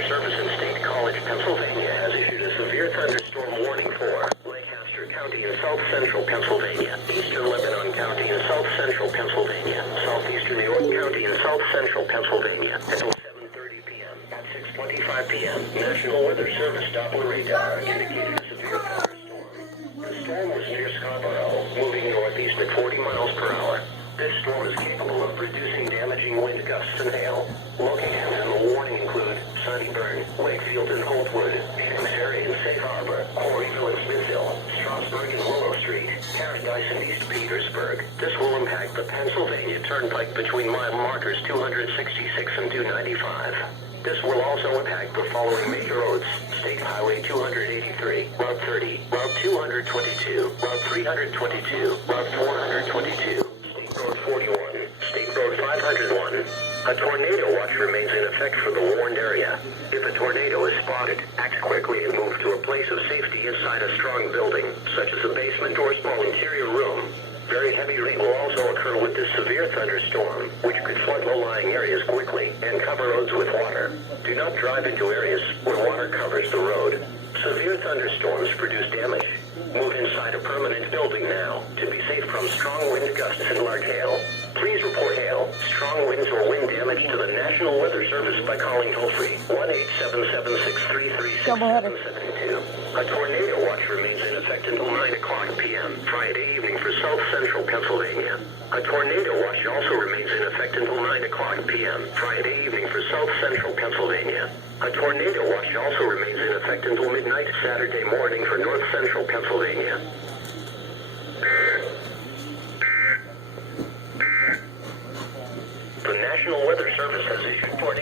Weather Service in State College, Pennsylvania has issued a severe thunderstorm warning for Lancaster County in south central Pennsylvania, eastern Lebanon County in south central Pennsylvania, southeastern York County in south central Pennsylvania until 7:30 p.m. At 6:25 p.m., National Weather Service Doppler radar indicated a severe thunderstorm. The storm was near Scarborough, moving northeast at 40 miles per hour. This storm is capable of producing damaging wind gusts and hail. Locations in the warning include Sunnyburn, Wakefield and Holtwood, Phoenix area and Safe Harbor, Quarryville and Smithville, Strasburg and Willow Street, Paradise and East Petersburg. This will impact the Pennsylvania Turnpike between mile markers 266 and 295. This will also impact the following major roads: State Highway 283, Route 30, Route 222, Route 322, Route 422, State Road 41, State Road 501. A tornado watch remains in effect for the warned area. If a tornado is spotted, act quickly and move to a place of safety inside a strong building, such as a basement or small interior room. Very heavy rain will also occur with this severe thunderstorm, which could flood low-lying areas quickly and cover roads with water. Do not drive into areas where water covers the road. Severe thunderstorms produce damage. Move inside a permanent building now to be safe from strong wind gusts and large hail. Please report hail, strong winds or wind damage to the National Weather Service by calling toll-free 1-877-633-6772. A tornado watch remains in effect until 9 o'clock p.m. Friday evening for south central Pennsylvania. A tornado watch also remains in effect until 9 o'clock p.m. Friday evening for south central Pennsylvania. A tornado watch also remains in effect until midnight Saturday morning for north central Pennsylvania. The National Weather Service has issued tornado